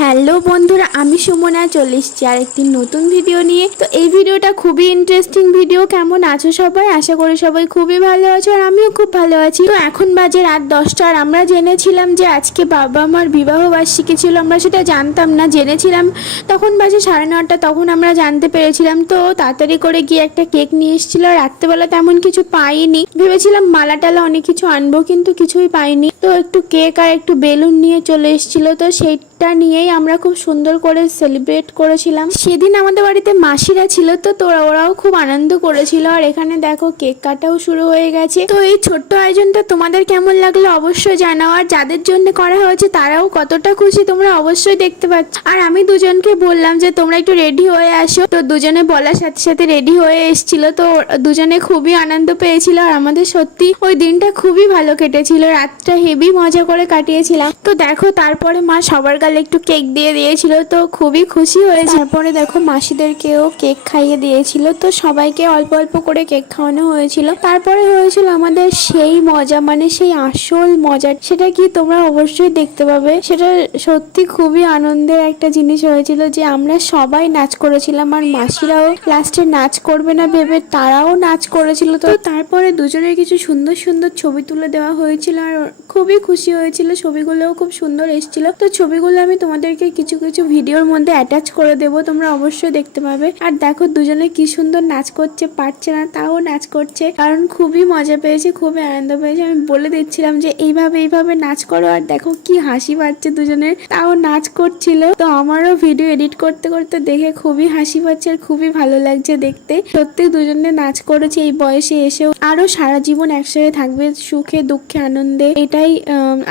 Hello বন্ধুরা, আমি সুমনা, চলে এসেছি আর একটি নতুন ভিডিও নিয়ে। তো এই ভিডিওটা খুবই ইন্টারেস্টিং ভিডিও কেমন আছো সবাই? আশা করি সবাই খুবই ভালো আছো আর আমিও খুব ভালো আছি। তো এখন বাজে রাত দশটা আর আমরা জেনেছিলাম যে আজকে বাবা মার বিবাহ বার্ষিকী ছিল। আমরা সেটা জানতাম না, জেনেছিলাম। তখন বাজে সাড়ে নটা, তখন আমরা জানতে পেরেছিলাম। তো তাড়াতাড়ি করে গিয়ে একটা কেক নিয়ে এসেছিল। রাত্রেবেলা তেমন কিছু পাইনি। ভেবেছিলাম মালা টালা অনেক কিছু আনব, কিন্তু কিছুই পাইনি। তো একটু কেক আর একটু বেলুন নিয়ে চলে এসেছিল। তো সেইটা নিয়েই আমরা খুব সুন্দর করে সেলিব্রেট করেছিলাম। সেদিন আমাদের বাড়িতে মাসিরা ছিল তো তোরা ওরাও খুব আনন্দ করেছিল। আর এখানে দেখো কেক কাটাও শুরু হয়ে গেছে। তো এই ছোট্ট আয়োজনটা তোমাদের কেমন লাগল অবশ্যই জানাও। আর যাদের জন্য করা হয়েছে তারাও কতটা খুশি তোমরা অবশ্যই দেখতে পাচ্ছ। আর আমি দুজনকে বললাম যে তোমরা একটু রেডি হয়ে আসো। তো দুজনে বলার সাথে সাথে রেডি হয়ে এসেছিল। তো দুজনে খুবই আনন্দ পেয়েছিল। আর আমাদের সত্যি ওই দিনটা খুবই ভালো কেটেছিল। রাতটা হেভি মজা করে কাটিয়েছিলাম। তো দেখো তারপরে মা সবার গালে একটু কেক দিয়ে দিয়েছিল, তো খুবই খুশি হয়েছে। তারপরে দেখো মাসিদেরকেও কেক খাইয়ে দিয়েছিল, তো সবাইকে অল্প অল্প করে কেক খাওয়ানো হয়েছিল। তারপরে হয়েছিল আমাদের সেই মজা মানে সেই আসল মজা। সেটা কি তোমরা অবশ্যই দেখতে পাবে। সেটা সত্যি খুবই আনন্দের একটা জিনিস হয়েছিল যে আমরা সবাই নাচ করেছিলাম আর মাসিরাও লাস্টে নাচ করবে না ভেবে তারাও নাচ করেছিল। তো তারপরে দুজনের কিছু সুন্দর সুন্দর ছবি তুলে দেওয়া হয়েছিল আর খুবই খুশি হয়েছিল। ছবিগুলোও খুব সুন্দর এসেছিল। তো ছবিগুলো আমি তোমাদেরকে কিছু কিছু ভিডিওর মধ্যে অ্যাটাচ করে দেবো তোমরা অবশ্যই দেখতে পাবে। আর দেখো দুজনে কি সুন্দর নাচ করছে পারছে না তাও নাচ করছে। কারণ খুবই মজা পেয়েছে খুবই আনন্দ পেয়েছে। আমি বলে দিচ্ছিলাম যে এইভাবে এইভাবে নাচ করো। আর দেখো কি হাসি পাচ্ছে দুজনের তাও নাচ করছিল। তো আমারও ভিডিও এডিট করতে করতে দেখে খুবই হাসি পাচ্ছে আর খুবই ভালো লাগছে দেখতে। সত্যি দুজনে নাচ করেছে এই বয়সে এসেও আরও সারা জীবন একসাথে থাকবে সুখে দুঃখে আনন্দে। এটাই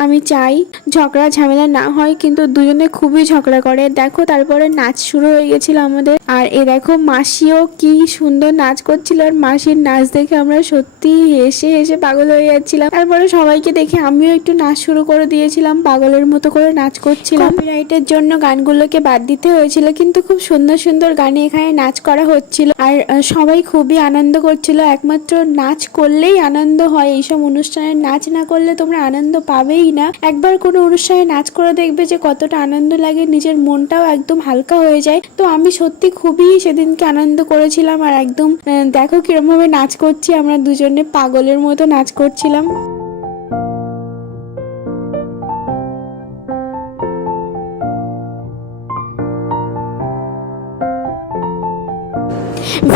আম, চাই। ঝগড়া ঝামেলা না হয় কিন্তু দুজনে খুবই ঝগড়া করে। দেখো তারপরে নাচ শুরু হয়ে গেছিল আমাদের। আর এ দেখো মাসিও কি সুন্দর নাচ করছিল আর মাসির নাচ দেখে আমরা সত্যি হেসে হেসে পাগল হয়ে যাচ্ছিলাম। তারপরে সবাইকে দেখে আমিও একটু নাচ শুরু করে দিয়েছিলাম, পাগলের মতো করে নাচ করছিলাম। কপিরাইটের জন্য গানগুলোকে বাদ দিতে হয়েছিল, কিন্তু খুব সুন্দর সুন্দর গানে এখানে নাচ করা হচ্ছিল। আর সবাই খুবই আনন্দ করছিল, একমাত্র নাচ করলেই আনন্দ হয়। এইসব অনুষ্ঠানে নাচ না করলে তোমরা আনন্দ পাবেই না। একবার কোনো অনুষ্ঠানে নাচ করে দেখবে যে কতটা আনন্দ লাগে, নিজের মনটাও একদম হালকা হয়ে যায়। তো আমি সত্যি খুবই সেদিনকে আনন্দ করেছিলাম আর একদম দেখো কিরম ভাবে নাচ করছি, আমরা দুজনে পাগলের মতো নাচ করছিলাম।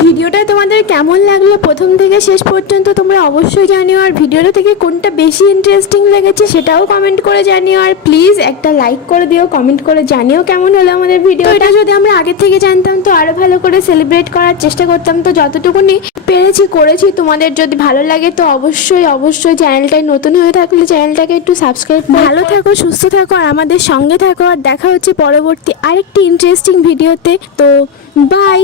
ভিডিওটা তোমাদের কেমন লাগল? প্রথম থেকে শেষ পর্যন্ত তোমরা অবশ্যই জানিও আর ভিডিওটা থেকে কোনটা বেশি ইন্টারেস্টিং লেগেছে সেটাও কমেন্ট করে জানিও আর প্লিজ একটা লাইক করে দিও কমেন্ট করে জানিও কেমন হলো আমাদের ভিডিও এটা যদি আমরা আগে থেকে জানতাম তো আরও ভালো করে সেলিব্রেট করার চেষ্টা করতাম। তো যতটুকুনি পেরেছি করেছি। তোমাদের যদি ভালো লাগে তো অবশ্যই অবশ্যই চ্যানেলটাই নতুন হয়ে থাকলে চ্যানেলটাকে একটু সাবস্ক্রাইব ভালো থাকো সুস্থ থাকো আর আমাদের সঙ্গে থাকো আর দেখা হচ্ছে পরবর্তী আরেকটি ইন্টারেস্টিং ভিডিওতে তো। বাই